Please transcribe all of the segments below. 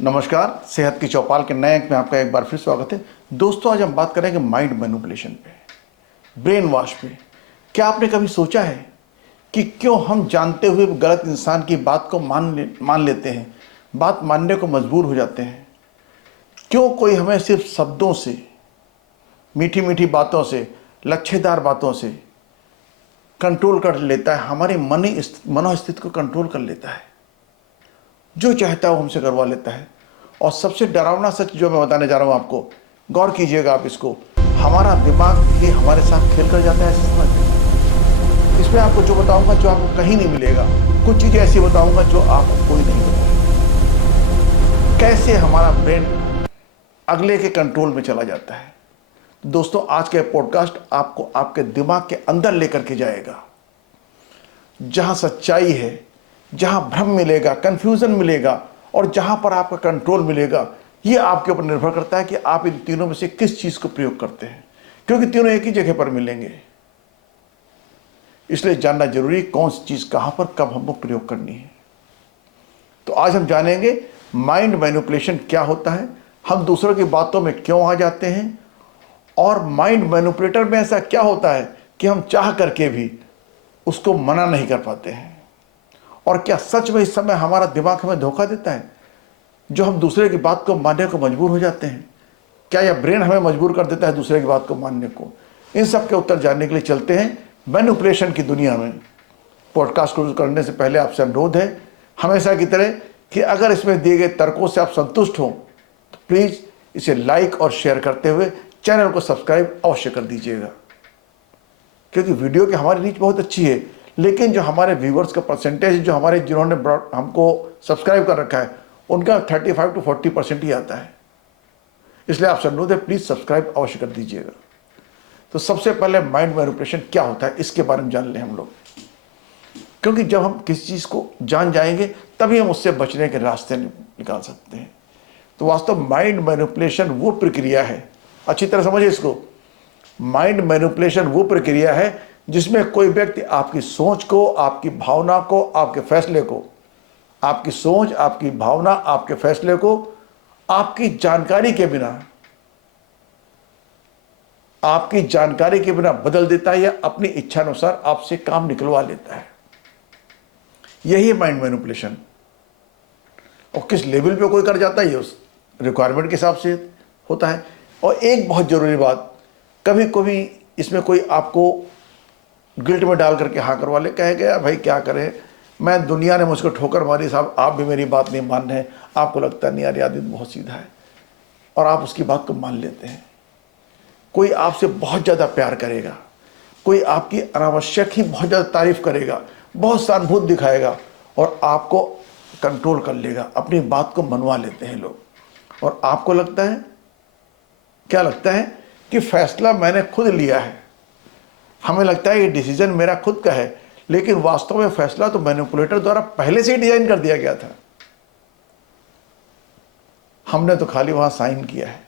नमस्कार। सेहत की चौपाल के नए अंक में आपका एक बार फिर स्वागत है। दोस्तों, आज हम बात करेंगे माइंड मैनिपुलेशन पे, ब्रेन वॉश पे। क्या आपने कभी सोचा है कि क्यों हम जानते हुए भी गलत इंसान की बात को मान लेते हैं, बात मानने को मजबूर हो जाते हैं? क्यों कोई हमें सिर्फ शब्दों से, मीठी मीठी बातों से, लच्छेदार बातों से कंट्रोल कर लेता है, हमारी मनोस्थिति को कंट्रोल कर लेता है, जो चाहता है वो हमसे करवा लेता है। और सबसे डरावना सच जो मैं बताने जा रहा हूँ आपको, गौर कीजिएगा आप इसको, हमारा दिमाग ही हमारे साथ खेल कर जाता है, ऐसे समझ लीजिए। इसमें आपको जो बताऊंगा जो आपको कहीं नहीं मिलेगा, कुछ चीज़ें ऐसी बताऊंगा जो आपको कोई नहीं बताएगा, कैसे हमारा ब्रेन अगले के कंट्रोल में चला जाता है। तो दोस्तों, आज के पॉडकास्ट आपको आपके दिमाग के अंदर लेकर के जाएगा, जहां सच्चाई है, जहां भ्रम मिलेगा, कंफ्यूजन मिलेगा, और जहां पर आपका कंट्रोल मिलेगा। ये आपके ऊपर निर्भर करता है कि आप इन तीनों में से किस चीज को प्रयोग करते हैं, क्योंकि तीनों एक ही जगह पर मिलेंगे। इसलिए जानना जरूरी कौन सी चीज कहां पर कब हमको प्रयोग करनी है। तो आज हम जानेंगे माइंड मैनिपुलेशन क्या होता है, हम दूसरों की बातों में क्यों आ जाते हैं, और माइंड मैनिपुलेटर में ऐसा क्या होता है कि हम चाह करके भी उसको मना नहीं कर पाते हैं, और क्या सच में इस समय हमारा दिमाग हमें धोखा देता है जो हम दूसरे की बात को मानने को मजबूर हो जाते हैं? क्या यह ब्रेन हमें मजबूर कर देता है दूसरे की बात को मानने को? इन सब के उत्तर जानने के लिए चलते हैं मैनिपुलेशन की दुनिया में। पॉडकास्ट को करने से पहले आपसे अनुरोध है, हमेशा की तरह, कि अगर इसमें दिए गए तर्कों से आप संतुष्ट हो तो प्लीज़ इसे लाइक और शेयर करते हुए चैनल को सब्सक्राइब अवश्य कर दीजिएगा, क्योंकि वीडियो की हमारी रीच बहुत अच्छी है, लेकिन जो हमारे व्यूवर्स का परसेंटेज, जो हमारे जिन्होंने हमको सब्सक्राइब कर रखा है, उनका 35 to 40% ही आता है। इसलिए आपसे अनुरोध है, प्लीज़ सब्सक्राइब अवश्य कर दीजिएगा। तो सबसे पहले माइंड मैनिपुलेशन क्या होता है इसके बारे में जान लें हम लोग, क्योंकि जब हम किसी चीज़ को जान जाएंगे तभी हम उससे बचने के रास्ते निकाल सकते हैं। तो वास्तव माइंड मैनिपुलेशन वो प्रक्रिया है, अच्छी तरह समझिए इसको, माइंड मैनिपुलेशन वो प्रक्रिया है जिसमें कोई व्यक्ति आपकी सोच को, आपकी भावना को, आपके फैसले को, आपकी सोच, आपकी भावना, आपके फैसले को आपकी जानकारी के बिना बदल देता है, या अपनी इच्छा अनुसार आपसे काम निकलवा लेता है। यही है माइंड मैनिपुलेशन। और किस लेवल पे कोई कर जाता है, ये उस रिक्वायरमेंट के हिसाब से होता है। और एक बहुत जरूरी बात, कभी कभी इसमें कोई आपको गिल्ट में डाल करके हाँ करवा ले, कहे गया भाई क्या करें, मैं दुनिया ने मुझको ठोकर मारी साहब, आप भी मेरी बात नहीं मान रहे, आपको लगता नहीं यार ये आदमी बहुत सीधा है, और आप उसकी बात को मान लेते हैं। कोई आपसे बहुत ज़्यादा प्यार करेगा, कोई आपकी अनावश्यक ही बहुत ज़्यादा तारीफ करेगा, बहुत सहानुभूति दिखाएगा, और आपको कंट्रोल कर लेगा, अपनी बात को मनवा लेते हैं लोग। और आपको लगता है, क्या लगता है कि फैसला मैंने खुद लिया है, हमें लगता है ये डिसीजन मेरा खुद का है, लेकिन वास्तव में फैसला तो मैनिपुलेटर द्वारा पहले से ही डिजाइन कर दिया गया था। हमने तो खाली वहां साइन किया है,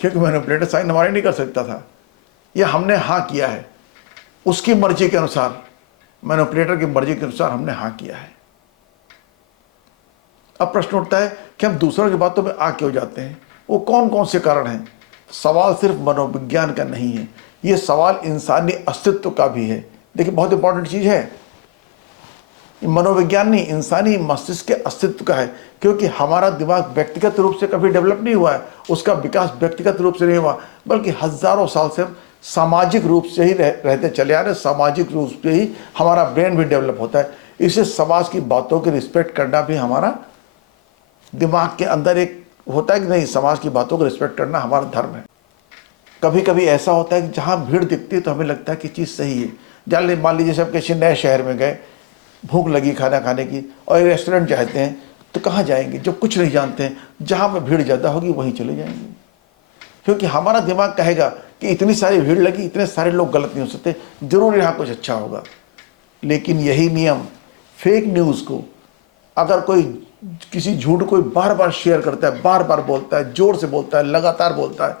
क्योंकि मैनिपुलेटर साइन हमारे नहीं कर सकता था, या हमने हाँ किया है उसकी मर्जी के अनुसार, मैनिपुलेटर की मर्जी के अनुसार हमने हाँ किया है। अब प्रश्न उठता है कि हम दूसरों की बातों में आ क्यों जाते हैं, वो कौन कौन से कारण हैं? सवाल सिर्फ मनोविज्ञान का नहीं है, ये सवाल इंसानी अस्तित्व का भी है। देखिए, बहुत इंपॉर्टेंट चीज है, मनोविज्ञान नहीं, इंसानी मस्तिष्क के अस्तित्व का है, क्योंकि हमारा दिमाग व्यक्तिगत रूप से कभी डेवलप नहीं हुआ है, उसका विकास व्यक्तिगत रूप से नहीं हुआ, बल्कि हजारों साल से हम सामाजिक रूप से ही रहते चले आ रहे, सामाजिक रूप से ही हमारा ब्रेन भी डेवलप होता है। इससे समाज की बातों की रिस्पेक्ट करना भी हमारा दिमाग के अंदर एक होता है कि नहीं, समाज की बातों को रिस्पेक्ट करना हमारा धर्म है। कभी कभी ऐसा होता है कि जहाँ भीड़ दिखती है तो हमें लगता है कि चीज़ सही है। मान लीजिए सब किसी नए शहर में गए, भूख लगी खाना खाने की, और रेस्टोरेंट चाहते हैं, तो कहाँ जाएंगे? जो कुछ नहीं जानते हैं, जहाँ पर भीड़ ज़्यादा होगी वहीं चले जाएंगे, क्योंकि हमारा दिमाग कहेगा कि इतनी सारी भीड़ लगी, इतने सारे लोग गलत नहीं हो सकते, जरूर यहाँ कुछ अच्छा होगा। लेकिन यही नियम फेक न्यूज़ को, अगर कोई किसी झूठ को बार बार शेयर करता है, बार बार बोलता है, जोर से बोलता है, लगातार बोलता है,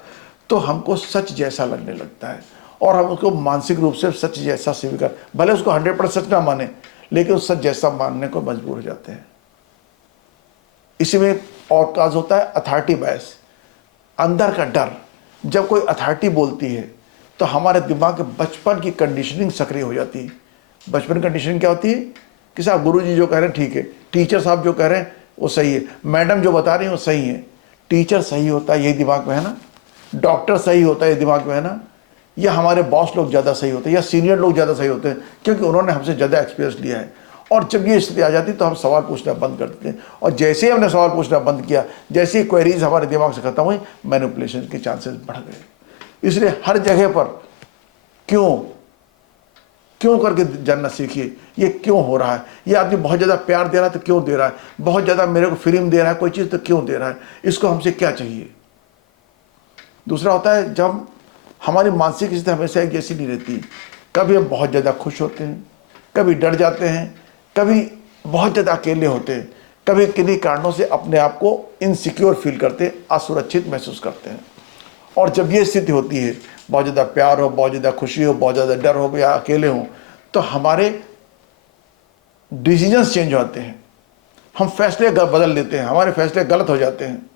तो हमको सच जैसा लगने लगता है, और हम उसको मानसिक रूप से सच जैसा स्वीकार, भले उसको 100% सच ना माने, लेकिन उस सच जैसा मानने को मजबूर हो जाते हैं। इसी में और काज होता है अथॉरिटी बायस, अंदर का डर। जब कोई अथॉरिटी बोलती है तो हमारे दिमाग के बचपन की कंडीशनिंग सक्रिय हो जाती है। बचपन कंडीशनिंग क्या होती है कि साहब गुरुजी जो कह रहे हैं ठीक है, टीचर साहब जो कह रहे हैं वो सही है, मैडम जो बता रही हैं वो सही है, टीचर सही होता है यही दिमाग में है ना, डॉक्टर सही होता है ये दिमाग में है ना, या हमारे बॉस लोग ज़्यादा सही होते हैं या सीनियर लोग ज़्यादा सही होते हैं क्योंकि उन्होंने हमसे ज़्यादा एक्सपीरियंस लिया है। और जब ये स्थिति आ जाती तो हम सवाल पूछना बंद कर देते हैं, और जैसे ही हमने सवाल पूछना बंद किया, जैसे ही क्वेरीज हमारे दिमाग से खत्म हुई, मैनिपुलेशन के चांसेस बढ़ गए। इसलिए हर जगह पर क्यों क्यों करके जानना सीखिए। ये क्यों हो रहा है, ये आदमी बहुत ज़्यादा प्यार दे रहा है तो क्यों दे रहा है, बहुत ज़्यादा मेरे को फ्रीम दे रहा है कोई चीज़ तो क्यों दे रहा है, इसको हमसे क्या चाहिए। दूसरा होता है जब हमारी मानसिक स्थिति हमेशा एक जैसी नहीं रहती, कभी हम बहुत ज़्यादा खुश होते हैं, कभी डर जाते हैं, कभी बहुत ज़्यादा अकेले होते हैं, कभी किन्हीं कारणों से अपने आप को इनसिक्योर फील करते हैं, असुरक्षित महसूस करते हैं। और जब ये स्थिति होती है, बहुत ज़्यादा प्यार हो, बहुत ज़्यादा खुशी हो, बहुत ज़्यादा डर हो या अकेले हों, तो हमारे डिसीजंस चेंज होते हैं, हम फैसले बदल लेते हैं, हमारे फैसले गलत हो जाते हैं।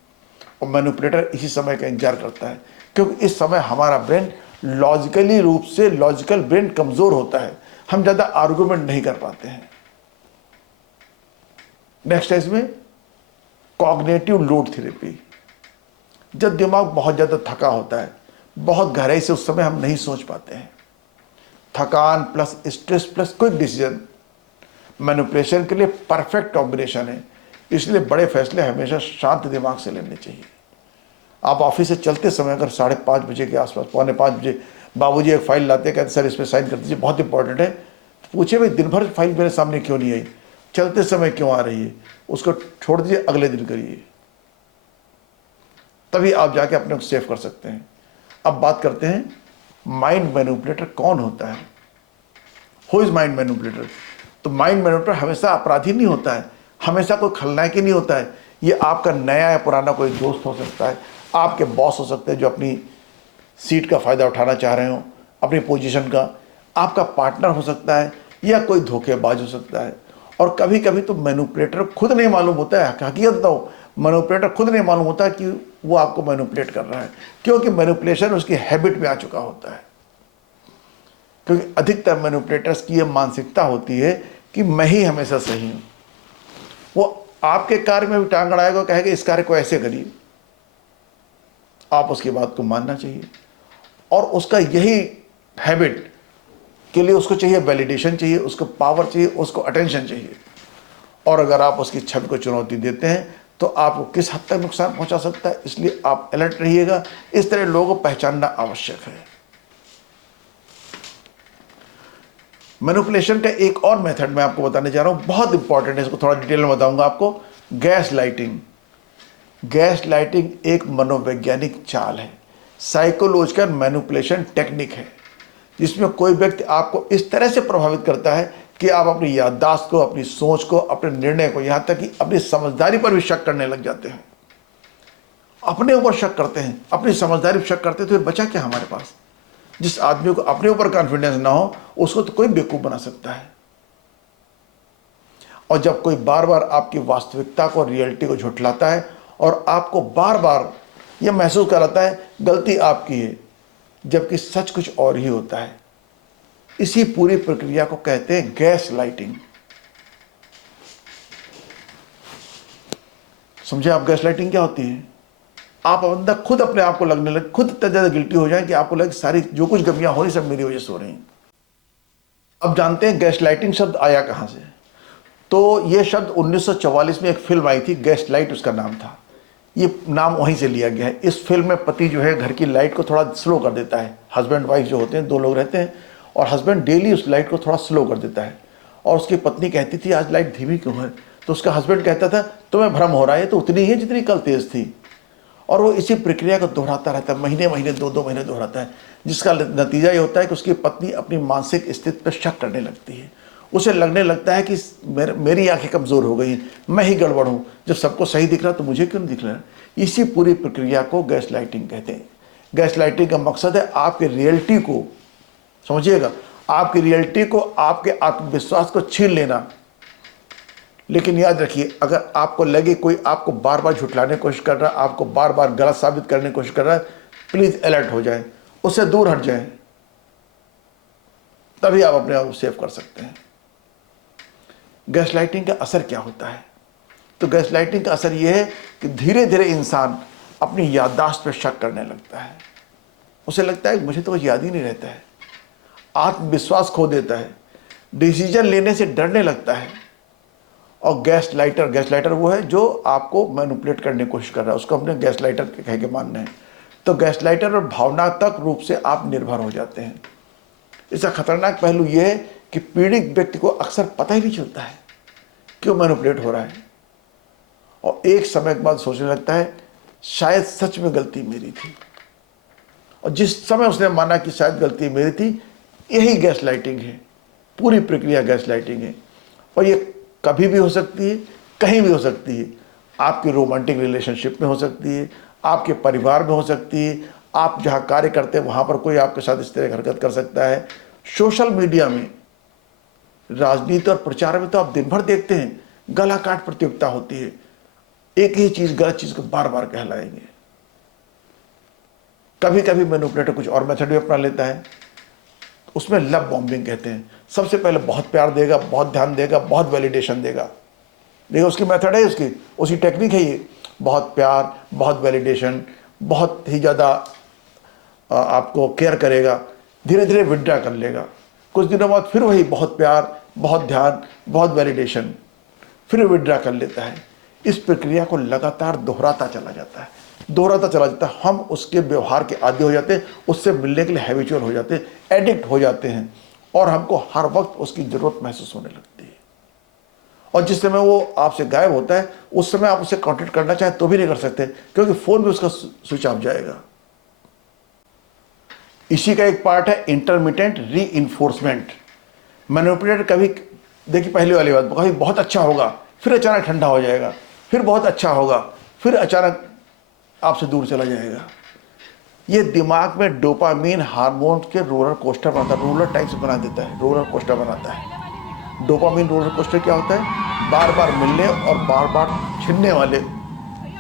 और मैनिपुलेटर इसी समय का इंतजार करता है क्योंकि इस समय हमारा ब्रेन लॉजिकली रूप से, लॉजिकल ब्रेन कमज़ोर होता है, हम ज़्यादा आर्गूमेंट नहीं कर पाते हैं। नेक्स्ट है इसमें कॉग्निटिव लोड थेरेपी। जब दिमाग बहुत ज़्यादा थका होता है, बहुत गहराई से उस समय हम नहीं सोच पाते हैं, थकान plus stress plus quick decision manipulation के लिए परफेक्ट कॉम्बिनेशन है। इसलिए बड़े फैसले हमेशा शांत दिमाग से लेने चाहिए। आप ऑफिस से चलते समय अगर 5:30 बजे के आसपास, 4:45 बजे बाबूजी एक फाइल लाते हैं, कहते सर इस पर साइन कर दीजिए, बहुत इंपॉर्टेंट है, पूछे भाई दिन भर फाइल मेरे सामने क्यों नहीं आई, चलते समय क्यों आ रही है, उसको छोड़ दीजिए, अगले दिन करिए, तभी आप जाके अपने को सेव कर सकते हैं। अब बात करते हैं माइंड मैनिपुलेटर कौन होता है, हु इज माइंड मैनिपुलेटर। तो माइंड मैनिपुलेटर हमेशा अपराधी नहीं होता है, हमेशा कोई खलनायक ही नहीं होता है। ये आपका नया या पुराना कोई दोस्त हो सकता है, आपके बॉस हो सकते हैं जो अपनी सीट का फ़ायदा उठाना चाह रहे हो, अपनी पोजीशन का, आपका पार्टनर हो सकता है, या कोई धोखेबाज हो सकता है। और कभी कभी तो मैनिपुलेटर खुद नहीं मालूम होता है, हकीकत तो मैनिपुलेटर खुद नहीं मालूम होता है कि वो आपको मैनिपुलेट कर रहा है, क्योंकि मैनिपुलेशन उसकी हैबिट में आ चुका होता है। क्योंकि अधिकतर मैनिपुलेटर्स की ये मानसिकता होती है कि मैं ही हमेशा सही हूँ। वो आपके कार्य में भी टांग अड़ाएगा, कहेगा इस कार्य को ऐसे करिए, आप उसकी बात को मानना चाहिए। और उसका यही हैबिट के लिए उसको चाहिए वैलिडेशन चाहिए, उसको पावर चाहिए, उसको अटेंशन चाहिए। और अगर आप उसकी छवि को चुनौती देते हैं तो आपको किस हद तक नुकसान पहुंचा सकता है, इसलिए आप अलर्ट रहिएगा। इस तरह लोगों को पहचानना आवश्यक है। मैनिपुलेशन का एक और मेथड मैं आपको बताने जा रहा हूं, बहुत इंपॉर्टेंट है, इसको थोड़ा डिटेल में बताऊंगा आपको। Gas lighting. गैस लाइटिंग एक मनोवैज्ञानिक चाल है, साइकोलॉजिकल मैनिपुलेशन टेक्निक है, जिसमें कोई व्यक्ति आपको इस तरह से प्रभावित करता है कि आप अपनी याददाश्त को, अपनी सोच को, अपने निर्णय को, यहाँ तक कि अपनी समझदारी पर भी शक करने लग जाते हैं। अपने ऊपर शक करते हैं, अपनी समझदारी पर शक करते हैं, तो ये बचा क्या हमारे पास। जिस आदमी को अपने ऊपर कॉन्फिडेंस ना हो उसको तो कोई बेवकूफ बना सकता है। और जब कोई बार बार आपकी वास्तविकता को, रियलिटी को झुठलाता है और आपको बार बार यह महसूस कराता है गलती आपकी है, जबकि सच कुछ और ही होता है, इसी पूरी प्रक्रिया को कहते हैं गैस लाइटिंग। समझे आप गैस लाइटिंग क्या होती है। आप अंदर खुद अपने आप को लगने लगे, खुद इतना ज्यादा गिल्टी हो जाए कि आपको लगे सारी जो कुछ गमियां हो रही सब मेरी वजह से हो रही। अब जानते हैं गैस लाइटिंग शब्द आया कहां से। तो यह शब्द 1944 में एक फिल्म आई थी, गैस लाइट उसका नाम था, ये नाम वहीं से लिया गया है। इस फिल्म में पति जो है घर की लाइट को थोड़ा स्लो कर देता है, हस्बैंड वाइफ जो होते हैं दो लोग रहते हैं, और हस्बैंड डेली उस लाइट को थोड़ा स्लो कर देता है। और उसकी पत्नी कहती थी आज लाइट धीमी क्यों है, तो उसका हस्बैंड कहता था तुम्हें भ्रम हो रहा है, तो उतनी ही है जितनी कल तेज थी। और वो इसी प्रक्रिया को दोहराता रहता है, महीने महीने, 2-2 महीने दोहराता है, जिसका नतीजा ये होता है कि उसकी पत्नी अपनी मानसिक स्थिति पर शक करने लगती है। उसे लगने लगता है कि मेरी आंखें कमज़ोर हो गई, मैं ही गड़बड़ हूँ, जब सबको सही दिख रहा तो मुझे क्यों नहीं दिख रहा। इसी पूरी प्रक्रिया को गैस लाइटिंग कहते हैं। गैस लाइटिंग का मकसद है आपके रियलिटी को, समझिएगा, आपकी रियलिटी को, आपके आत्मविश्वास को छीन लेना, लेकिन याद रखिए, अगर आपको लगे कोई आपको बार बार झुठलाने की कोशिश कर रहा है, आपको बार बार गलत साबित करने की कोशिश कर रहा है, प्लीज़ अलर्ट हो जाएं, उससे दूर हट जाएं, तभी आप अपने आप को सेव कर सकते हैं। गैसलाइटिंग का असर क्या होता है? तो गैसलाइटिंग का असर यह है कि धीरे धीरे इंसान अपनी याददाश्त पर शक करने लगता है। उसे लगता है मुझे तो कुछ याद ही नहीं रहता है, आत्मविश्वास खो देता है, डिसीजन लेने से डरने लगता है। और गैसलाइटर वो है जो आपको मैनिपुलेट करने की कोशिश कर रहा है, उसको अपने गैसलाइटर के कह के मानना है। तो गैसलाइटर और भावनात्मक रूप से आप निर्भर हो जाते हैं। इसका खतरनाक पहलू यह है कि पीड़ित व्यक्ति को अक्सर पता ही नहीं चलता है क्यों मैनिपुलेट हो रहा है, और एक समय के बाद सोचने लगता है शायद सच में गलती मेरी थी। और जिस समय उसने माना कि शायद गलती मेरी थी, यही गैसलाइटिंग है, पूरी प्रक्रिया गैसलाइटिंग है। और ये कभी भी हो सकती है, कहीं भी हो सकती है। आपकी रोमांटिक रिलेशनशिप में हो सकती है, आपके परिवार में हो सकती है, आप जहाँ कार्य करते हैं वहाँ पर कोई आपके साथ इस तरह हरकत कर सकता है। सोशल मीडिया में, राजनीति और प्रचार में तो आप दिन भर देखते हैं गला काट प्रतियोगिता होती है, एक ही चीज़ गलत चीज़ को बार बार कहलाएंगे। कभी कभी मैनिपुलेटर कुछ और मेथड भी अपना लेता है, उसमें लव बॉम्बिंग कहते हैं। सबसे पहले बहुत प्यार देगा, बहुत ध्यान देगा, बहुत वैलिडेशन देगा। देखिए उसकी मेथड है, उसकी टेक्निक है ये, बहुत प्यार, बहुत वैलिडेशन, बहुत ही ज़्यादा आपको केयर करेगा, धीरे धीरे विड्रा कर लेगा। कुछ दिनों बाद फिर वही बहुत प्यार, बहुत ध्यान, बहुत वैलिडेशन, फिर विड्रा कर लेता है। इस प्रक्रिया को लगातार दोहराता चला जाता है, दोहराता चला जाता है। हम उसके व्यवहार के आदी हो जाते हैं, उससे मिलने के लिए हैबिचुअल हो जाते हैं, एडिक्ट हो जाते हैं, और हमको हर वक्त उसकी ज़रूरत महसूस होने लगती है। और जिस समय वो आपसे गायब होता है, उस समय आप उसे कॉन्टेक्ट करना चाहें तो भी नहीं कर सकते, क्योंकि फ़ोन भी उसका स्विच ऑफ जाएगा। इसी का एक पार्ट है इंटरमिटेंट रीइंफोर्समेंट। मैनिपुलेटर कभी, देखिए पहले वाली बात, कभी बहुत अच्छा होगा, फिर अचानक ठंडा हो जाएगा, फिर बहुत अच्छा होगा, फिर अचानक आपसे दूर चला जाएगा। ये दिमाग में डोपामीन हार्मोन के रोलर कोस्टर बनाता है, रोलर टाइप से बना देता है, रोलर कोस्टर बनाता है। डोपामीन रोलर कोस्टर क्या होता है? बार बार मिलने और बार बार छिनने वाले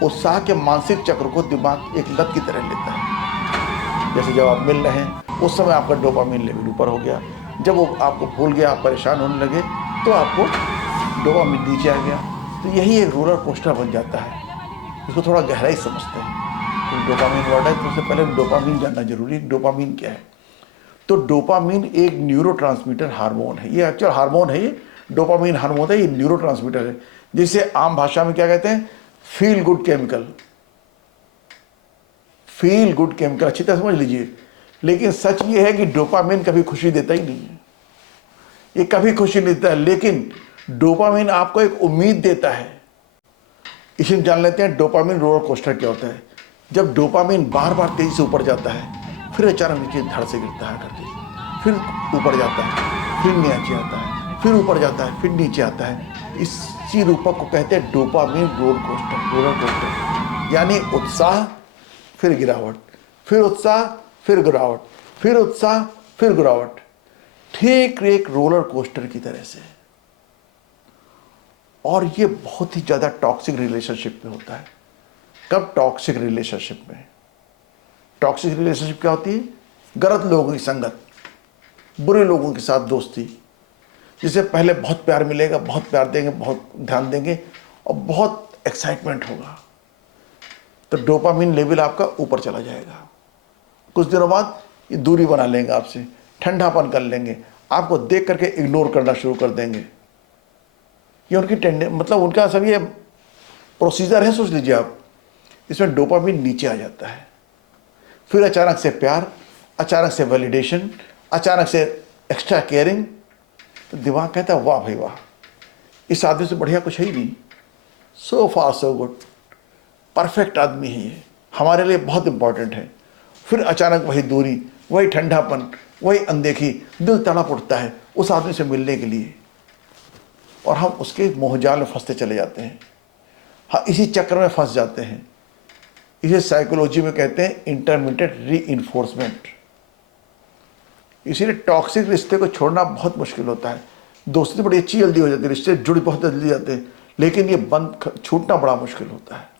उत्साह के मानसिक चक्र को दिमाग एक लत की तरह लेता है। जैसे जब आप मिल रहे हैं उस समय आपका डोपामीन लेवल ऊपर हो गया, जब वो आपको भूल गया, आप परेशान होने लगे, तो आपको डोपामीन नीचे आ गया। तो यही एक रोलर कोस्टर बन जाता है। इसको थोड़ा गहराई समझते हैं। तो डोपामीन वर्ड है, तो उससे पहले डोपामीन जानना जरूरी है। डोपामीन क्या है? तो डोपामीन एक न्यूरोट्रांसमीटर हार्मोन है, ये एक्चुअल हार्मोन है, ये डोपामीन हार्मोन है, ये न्यूरोट्रांसमीटर है, जिसे आम भाषा में क्या कहते हैं? Feel good chemical. Feel good chemical अच्छी तरह समझ लीजिए। लेकिन सच ये है कि डोपामीन कभी खुशी देता ही नहीं है, ये कभी खुशी नहीं देता है, लेकिन डोपामीन आपको एक उम्मीद देता है। इसे जान लेते हैं डोपामीन रोलर कोस्टर क्या होता है। जब डोपामीन बार बार तेजी से ऊपर जाता है, फिर अचानक नीचे धड़ से गिरता है करके, फिर ऊपर जाता है, फिर नीचे आता है, फिर ऊपर जाता है, फिर नीचे आता है। इसी रूपक को कहते हैं डोपामीन रोलर कोस्टर। यानी उत्साह, फिर गिरावट, फिर उत्साह, फिर गिरावट, फिर उत्साह, फिर गिरावट, ठीक एक रोलर कोस्टर की तरह से। और ये बहुत ही ज़्यादा टॉक्सिक रिलेशनशिप में होता है। कब? टॉक्सिक रिलेशनशिप में। टॉक्सिक रिलेशनशिप क्या होती है? गलत लोगों की संगत, बुरे लोगों के साथ दोस्ती, जिसे पहले बहुत प्यार मिलेगा, बहुत प्यार देंगे, बहुत ध्यान देंगे, और बहुत एक्साइटमेंट होगा, तो डोपामीन लेवल आपका ऊपर चला जाएगा। कुछ दिनों बाद ये दूरी बना लेंगे आपसे, ठंडापन कर लेंगे, आपको देख करके इग्नोर करना शुरू कर देंगे। ये उनकी मतलब उनका सब ये प्रोसीजर है, सोच लीजिए आप। इसमें डोपामीन नीचे आ जाता है, फिर अचानक से प्यार, अचानक से वैलिडेशन, अचानक से एक्स्ट्रा केयरिंग। तो दिमाग कहता है वाह भाई वाह, इस आदमी से बढ़िया कुछ है ही नहीं, सो फार सो गुड, परफेक्ट आदमी है ये, हमारे लिए बहुत इंपॉर्टेंट है। फिर अचानक वही दूरी, वही ठंडापन, वही अनदेखी, दिल तड़प उठता है उस आदमी से मिलने के लिए, और हम उसके मोहजाल में फंसते चले जाते हैं। हाँ, इसी चक्र में फंस जाते हैं। इसे साइकोलॉजी में कहते हैं इंटरमिटेंट रीइंफोर्समेंट। इसीलिए टॉक्सिक रिश्ते को छोड़ना बहुत मुश्किल होता है। दोस्ती बड़ी अच्छी जल्दी हो जाती है, रिश्ते जुड़ बहुत जल्दी जाते हैं, लेकिन ये बंद छूटना बड़ा मुश्किल होता है।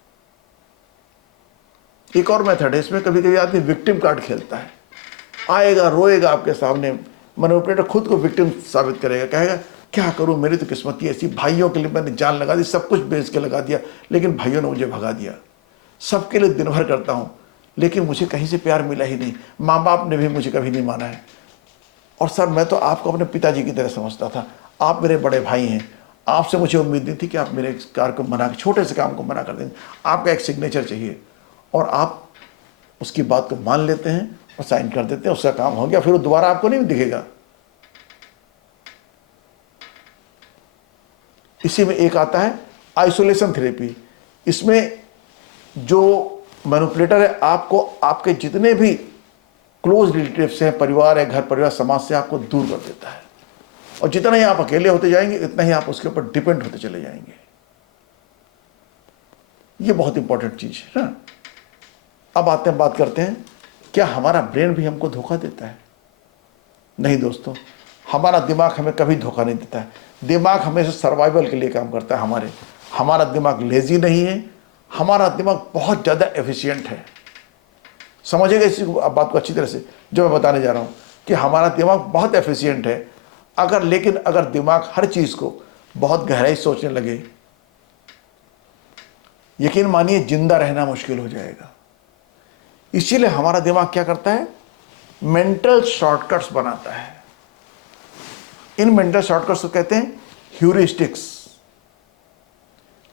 एक और मेथड है, इसमें कभी कभी आदमी विक्टिम कार्ड खेलता है, आएगा रोएगा आपके सामने, मैनिपुलेटर खुद को विक्टिम साबित करेगा, कहेगा क्या करूं, मेरी तो किस्मत ही ऐसी, भाइयों के लिए मैंने जान लगा दी, सब कुछ बेच के लगा दिया, लेकिन भाइयों ने मुझे भगा दिया, सबके लिए दिन भर करता हूं, लेकिन मुझे कहीं से प्यार मिला ही नहीं, माँ बाप ने भी मुझे कभी नहीं माना है, और सर मैं तो आपको अपने पिताजी की तरह समझता था, आप मेरे बड़े भाई हैं, आपसे मुझे उम्मीद नहीं थी कि आप मेरे कार को मना, छोटे से काम को मना कर देंगे, आपका एक सिग्नेचर चाहिए, और आप उसकी बात को मान लेते हैं और साइन कर देते हैं, उसका काम हो गया, फिर वो दोबारा आपको नहीं दिखेगा। इसी में एक आता है आइसोलेशन थेरेपी। इसमें जो मैनिपुलेटर है आपको आपके जितने भी क्लोज रिलेटिव्स हैं, परिवार है, घर परिवार, समाज से आपको दूर कर देता है, और जितना ही आप अकेले होते जाएंगे इतना ही आप उसके ऊपर डिपेंड होते चले जाएंगे। ये बहुत इंपॉर्टेंट चीज है ना। अब आते हैं, बात करते हैं, क्या हमारा ब्रेन भी हमको धोखा देता है? नहीं दोस्तों, हमारा दिमाग हमें कभी धोखा नहीं देता है। दिमाग हमेशा सर्वाइवल के लिए काम करता है। हमारा दिमाग लेजी नहीं है, हमारा दिमाग बहुत ज़्यादा एफिशिएंट है। समझिएगा इस बात को अच्छी तरह से, जो मैं बताने जा रहा हूँ कि हमारा दिमाग बहुत एफिशिएंट है। लेकिन अगर दिमाग हर चीज़ को बहुत गहराई सोचने लगे, यकीन मानिए जिंदा रहना मुश्किल हो जाएगा। इसीलिए हमारा दिमाग क्या करता है, मेंटल शॉर्टकट्स बनाता है। इन मेंटल शॉर्टकट्स को कहते हैं ह्यूरिस्टिक्स।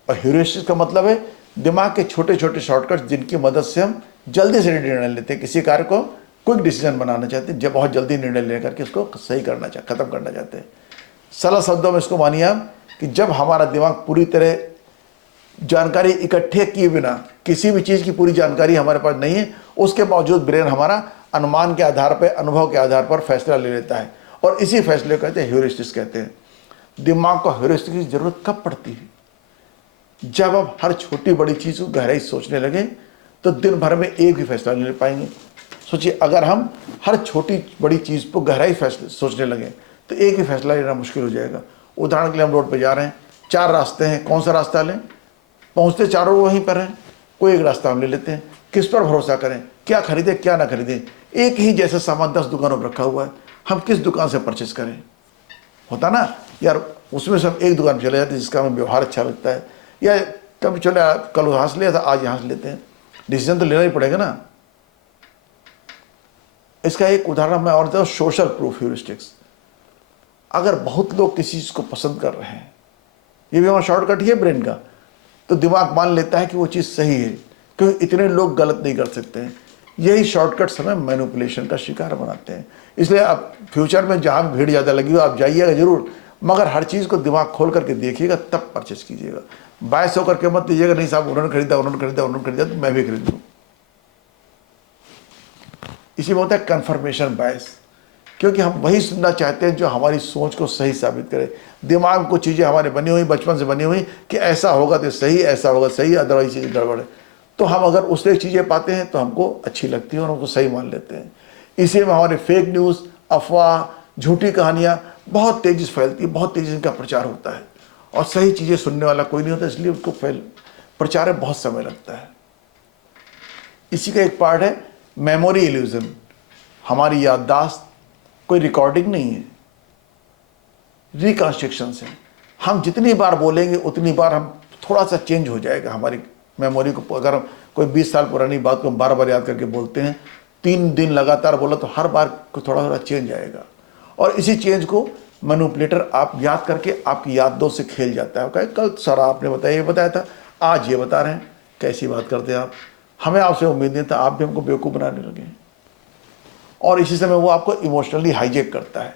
और ह्यूरिस्टिक्स का मतलब है दिमाग के छोटे छोटे शॉर्टकट्स, जिनकी मदद से हम जल्दी से निर्णय लेते हैं। किसी कार्य को क्विक डिसीजन बनाना चाहते हैं, जब बहुत जल्दी निर्णय लेकर के उसको सही करना चाहते, खत्म करना चाहते हैं। सरल शब्दों में इसको मानिए आप कि जब हमारा दिमाग पूरी तरह जानकारी इकट्ठे किए बिना, किसी भी चीज़ की पूरी जानकारी हमारे पास नहीं है, उसके बावजूद ब्रेन हमारा अनुमान के आधार पर, अनुभव के आधार पर फैसला ले लेता है, और इसी फैसले को कहते हैं ह्यूरिस्टिक्स कहते हैं। दिमाग को ह्यूरिस्टिक्स की जरूरत कब पड़ती है? जब आप हर छोटी बड़ी चीज़ को गहराई सोचने लगे तो दिन भर में एक भी फैसला नहीं ले पाएंगे। सोचिए, अगर हम हर छोटी बड़ी चीज़ को गहराई फैसले सोचने लगे तो एक ही फैसला लेना मुश्किल हो जाएगा। उदाहरण के लिए हम रोड पर जा रहे हैं, 4 रास्ते हैं, कौन सा रास्ता लें? पहुँचते चारों वहीं पर हैं, कोई एक रास्ता हम ले लेते हैं। किस पर भरोसा करें, क्या खरीदें क्या ना खरीदें? एक ही जैसा सामान 10 दुकानों पर रखा हुआ है, हम किस दुकान से परचेस करें? होता ना यार, उसमें से हम एक दुकान पर चले जाते हैं जिसका हमें व्यवहार अच्छा लगता है, या कभी चले कल यहाँ से लिया था आज यहाँ से लेते हैं। डिसीजन तो लेना ही पड़ेगा ना। इसका एक उदाहरण मैं और देता हूँ, सोशल प्रूफ ह्यूरिस्टिक्स। अगर बहुत लोग किसी चीज़ को पसंद कर रहे हैं, ये भी हमारा शॉर्टकट ही है ब्रेन का, तो दिमाग मान लेता है कि वो चीज़ सही है, क्योंकि इतने लोग गलत नहीं कर सकते हैं। यही शॉर्टकट हमें मैनिपुलेशन का शिकार बनाते हैं। इसलिए आप फ्यूचर में जहाँ भीड़ ज़्यादा लगी हो आप जाइएगा जरूर, मगर हर चीज़ को दिमाग खोल करके देखिएगा, तब परचेस कीजिएगा। बायस होकर के मत लीजिएगा, नहीं साहब उन्होंने खरीदा तो मैं भी खरीद लूँ। इसी में होता है कन्फर्मेशन बायस, क्योंकि हम वही सुनना चाहते हैं जो हमारी सोच को सही साबित करे। दिमाग को चीज़ें हमारे बनी हुई, बचपन से बनी हुई कि ऐसा होगा तो सही, ऐसा होगा सही, अदरवाइज चीज़ गड़बड़ है। तो हम अगर उससे चीज़ें पाते हैं तो हमको अच्छी लगती है और हमको सही मान लेते हैं। इसी में हमारे फेक न्यूज़, अफवाह, झूठी कहानियाँ बहुत तेज़ी से फैलती है, बहुत तेज़ी से इनका प्रचार होता है, और सही चीज़ें सुनने वाला कोई नहीं होता, इसलिए उसको प्रचार में बहुत समय लगता है। इसी का एक पार्ट है मेमोरी इल्यूजन। हमारी याददाश्त कोई रिकॉर्डिंग नहीं है, रिकंस्ट्रक्शन है। हम जितनी बार बोलेंगे उतनी बार हम थोड़ा सा चेंज हो जाएगा हमारी मेमोरी को। अगर हम कोई 20 साल पुरानी बात को हम बार बार याद करके बोलते हैं, 3 दिन लगातार बोला तो हर बार को थोड़ा थोड़ा चेंज आएगा, और इसी चेंज को मैनिपुलेटर आप याद करके आपकी यादों से खेल जाता है। कहे कल सर आपने बताया, ये बताया था, आज ये बता रहे हैं, कैसी बात करते हैं आप, हमें आपसे उम्मीद नहीं था, आप भी हमको बेवकूफ़ बनाने लगे। और इसी समय वो आपको इमोशनली हाईजेक करता है।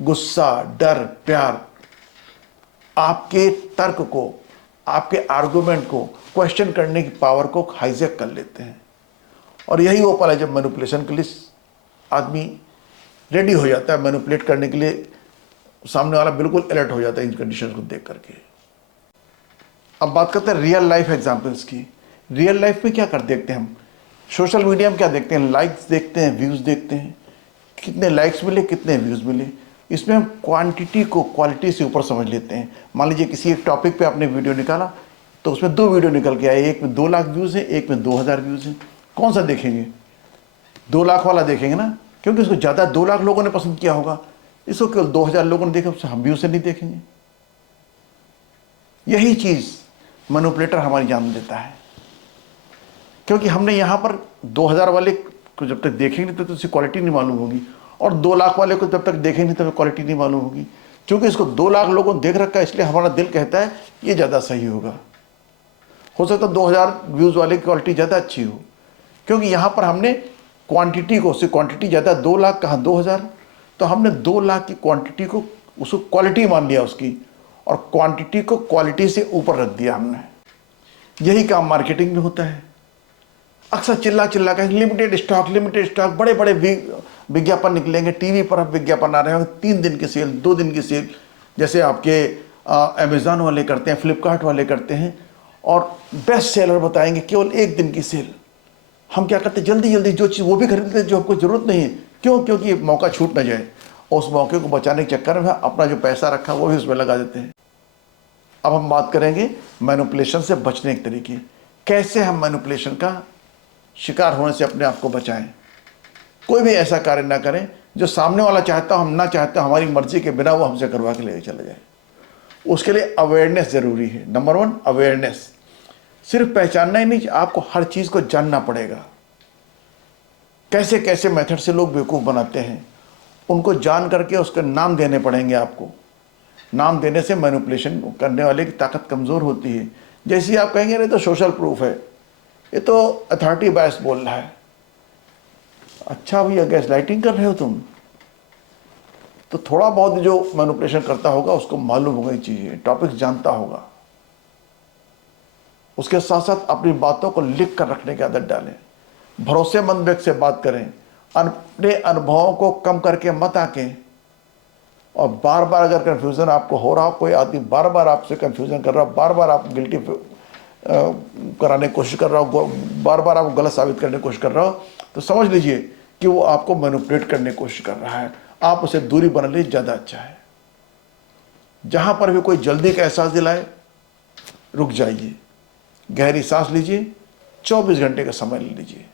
गुस्सा, डर, प्यार, आपके तर्क को, आपके आर्गुमेंट को क्वेश्चन करने की पावर को हाईजेक कर लेते हैं। और यही वो पल है जब मैनिपुलेशन के लिए आदमी रेडी हो जाता है, मैनिपुलेट करने के लिए सामने वाला बिल्कुल अलर्ट हो जाता है इन कंडीशंस को देख करके। अब बात करते हैं रियल लाइफ एग्जांपल्स की। रियल लाइफ में क्या कर देखते हैं हम? सोशल मीडिया में क्या देखते हैं? लाइक्स देखते हैं, व्यूज़ देखते हैं, कितने लाइक्स मिले, कितने व्यूज़ मिले। इसमें हम क्वांटिटी को क्वालिटी से ऊपर समझ लेते हैं। मान लीजिए किसी एक टॉपिक पे आपने वीडियो निकाला, तो उसमें 2 वीडियो निकल के आए, एक में 2 लाख व्यूज़ हैं, एक में 2000 व्यूज़ हैं। कौन सा देखेंगे? 2 लाख वाला देखेंगे ना, क्योंकि इसको ज़्यादा 2 लाख लोगों ने पसंद किया होगा। इसको केवल 2000 लोगों ने देखा, उससे हम व्यू से नहीं देखेंगे। यही चीज़ मैनिपुलेटर हमारी जान देता है, क्योंकि हमने यहाँ पर 2000 वाले को जब तक देखेंगे तो उसकी क्वालिटी नहीं मालूम होगी, और 2 लाख वाले को जब तक देखेंगे तो क्वालिटी नहीं मालूम होगी। क्योंकि इसको 2 लाख लोगों ने देख रखा है, इसलिए हमारा दिल कहता है ये ज़्यादा सही होगा। हो सकता है 2000 व्यूज़ वाले की क्वालिटी ज़्यादा अच्छी हो, क्योंकि यहाँ पर हमने क्वांटिटी को, उससे क्वांटिटी ज़्यादा, 2 लाख कहाँ 2000, तो हमने 2 लाख की क्वांटिटी को उसको क्वालिटी मान लिया उसकी, और क्वांटिटी को क्वालिटी से ऊपर रख दिया हमने। यही काम मार्केटिंग में होता है। अक्सर चिल्ला कर लिमिटेड स्टॉक, बड़े बड़े विज्ञापन निकलेंगे, टीवी पर अब विज्ञापन आ रहे हैं, 3 दिन की सेल, 2 दिन की सेल, जैसे आपके अमेज़ॉन वाले करते हैं, फ्लिपकार्ट वाले करते हैं, और बेस्ट सेलर बताएंगे केवल 1 दिन की सेल। हम क्या करते हैं, जल्दी जल्दी जो चीज़ वो भी खरीदते हैं जो हमको ज़रूरत नहीं है। क्यों? क्योंकि मौका छूट ना जाए, और उस मौके को बचाने के चक्कर में अपना जो पैसा रखा वो भी उसमें लगा देते हैं। अब हम बात करेंगे मैनिपुलेशन से बचने के तरीके, कैसे हम मैनिपुलेशन का शिकार होने से अपने आप को बचाएं। कोई भी ऐसा कार्य ना करें जो सामने वाला चाहता हो, हम ना चाहते, हमारी मर्जी के बिना वो हमसे करवा के लेके चले जाए। उसके लिए अवेयरनेस ज़रूरी है। Number 1 awareness. सिर्फ पहचानना ही नहीं, आपको हर चीज़ को जानना पड़ेगा। कैसे कैसे मेथड से लोग बेवकूफ़ बनाते हैं, उनको जान करके उसके नाम देने पड़ेंगे आपको। नाम देने से मैनिपुलेशन करने वाले की ताकत कमज़ोर होती है। जैसे आप कहेंगे अरे तो सोशल प्रूफ है, ये तो अथॉरिटी बायस बोल रहा है। अच्छा भैया, गैस लाइटिंग कर रहे हो तुम, तो थोड़ा बहुत जो मैनिपुलेशन करता होगा उसको मालूम होगा ये चीज़ें, टॉपिक्स जानता होगा। उसके साथ साथ अपनी बातों को लिख कर रखने की आदत डालें। भरोसेमंद व्यक्ति से बात करें, अपने अनुभवों को कम करके मत आके, और बार बार अगर कन्फ्यूज़न आपको हो रहा हो, कोई आदमी बार बार आपसे कन्फ्यूज़न कर रहा हो, बार बार आप गिल्टी कराने की कोशिश कर रहा हो, बार बार आपको गलत साबित करने की कोशिश कर रहा हो, तो समझ लीजिए कि वो आपको मैनिपुलेट करने की कोशिश कर रहा है। आप उसे दूरी बना लीजिए, ज़्यादा अच्छा है। जहाँ पर भी कोई जल्दी का एहसास दिलाए, रुक जाइए, गहरी सांस लीजिए, 24 घंटे का समय ले लीजिए।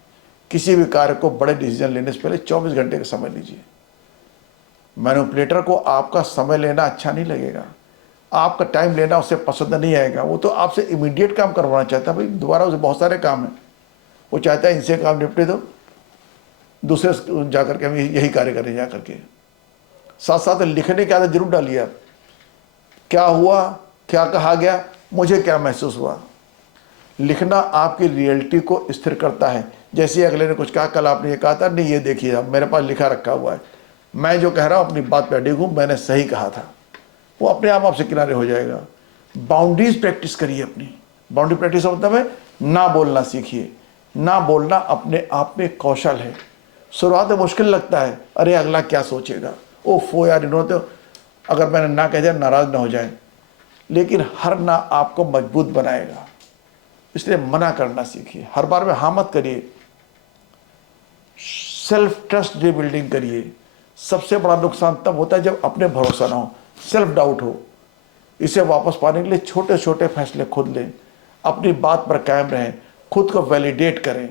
किसी भी कार्य को, बड़े डिसीजन लेने से पहले 24 घंटे का समय लीजिए। मैनिपुलेटर को आपका समय लेना अच्छा नहीं लगेगा, आपका टाइम लेना उसे पसंद नहीं आएगा। वो तो आपसे इमीडिएट काम करवाना चाहता है, भाई दोबारा उसे बहुत सारे काम हैं, वो चाहता है इनसे काम निपटे दो, दूसरे जाकर के हम यही कार्य करें। जा करके साथ साथ लिखने की आदत जरूर डालिए आप। क्या हुआ, क्या कहा गया, मुझे क्या महसूस हुआ। लिखना आपकी रियलिटी को स्थिर करता है। जैसे अगले ने कुछ कहा, कल आपने ये कहा था, नहीं ये देखिए अब मेरे पास लिखा रखा हुआ है, मैं जो कह रहा हूँ अपनी बात पे अडिग हूँ, मैंने सही कहा था, वो अपने आप आपसे किनारे हो जाएगा। बाउंड्रीज प्रैक्टिस करिए अपनी। बाउंड्री प्रैक्टिस का मतलब है ना बोलना सीखिए। ना बोलना अपने आप में कौशल है। शुरुआत में मुश्किल लगता है, अरे अगला क्या सोचेगा, ओफो यार इन्होंने तो, अगर मैंने ना कह दिया नाराज़ ना हो जाए, लेकिन हर ना आपको मजबूत बनाएगा। इसलिए मना करना सीखिए, हर बार में हाँ मत करिए। सेल्फ ट्रस्ट रीबिल्डिंग करिए। सबसे बड़ा नुकसान तब होता है जब अपने भरोसा ना हो, सेल्फ डाउट हो। इसे वापस पाने के लिए छोटे छोटे फैसले खुद लें, अपनी बात पर कायम रहें, खुद को वैलिडेट करें।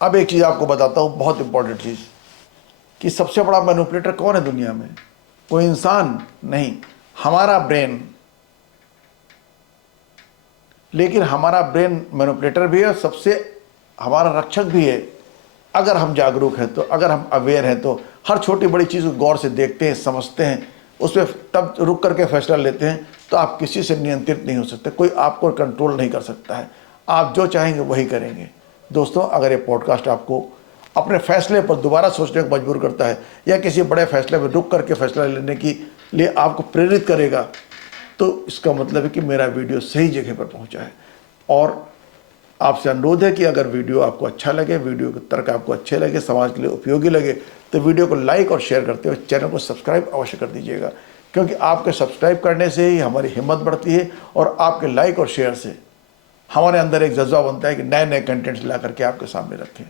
अब एक चीज़ आपको बताता हूँ, बहुत इंपॉर्टेंट चीज़, कि सबसे बड़ा मैनिपुलेटर कौन है दुनिया में? कोई इंसान नहीं, हमारा ब्रेन। लेकिन हमारा ब्रेन मैनिपुलेटर भी है और सबसे हमारा रक्षक भी है। अगर हम जागरूक हैं तो, अगर हम अवेयर हैं तो, हर छोटी बड़ी चीज़ को गौर से देखते हैं, समझते हैं, उस पर तब रुक करके फैसला लेते हैं, तो आप किसी से नियंत्रित नहीं हो सकते। कोई आपको कंट्रोल नहीं कर सकता है। आप जो चाहेंगे वही करेंगे। दोस्तों, अगर ये पॉडकास्ट आपको अपने फैसले पर दोबारा सोचने को मजबूर करता है, या किसी बड़े फैसले में रुक करके फैसला लेने की लिए आपको प्रेरित करेगा, तो इसका मतलब है कि मेरा वीडियो सही जगह पर पहुंचा है। और आपसे अनुरोध है कि अगर वीडियो आपको अच्छा लगे, वीडियो के तर्क आपको अच्छे लगे, समाज के लिए उपयोगी लगे, तो वीडियो को लाइक और शेयर करते हुए चैनल को सब्सक्राइब अवश्य कर दीजिएगा। क्योंकि आपके सब्सक्राइब करने से ही हमारी हिम्मत बढ़ती है, और आपके लाइक और शेयर से हमारे अंदर एक जज्बा बनता है कि नए नए कंटेंट्स ला करके आपके सामने रखें।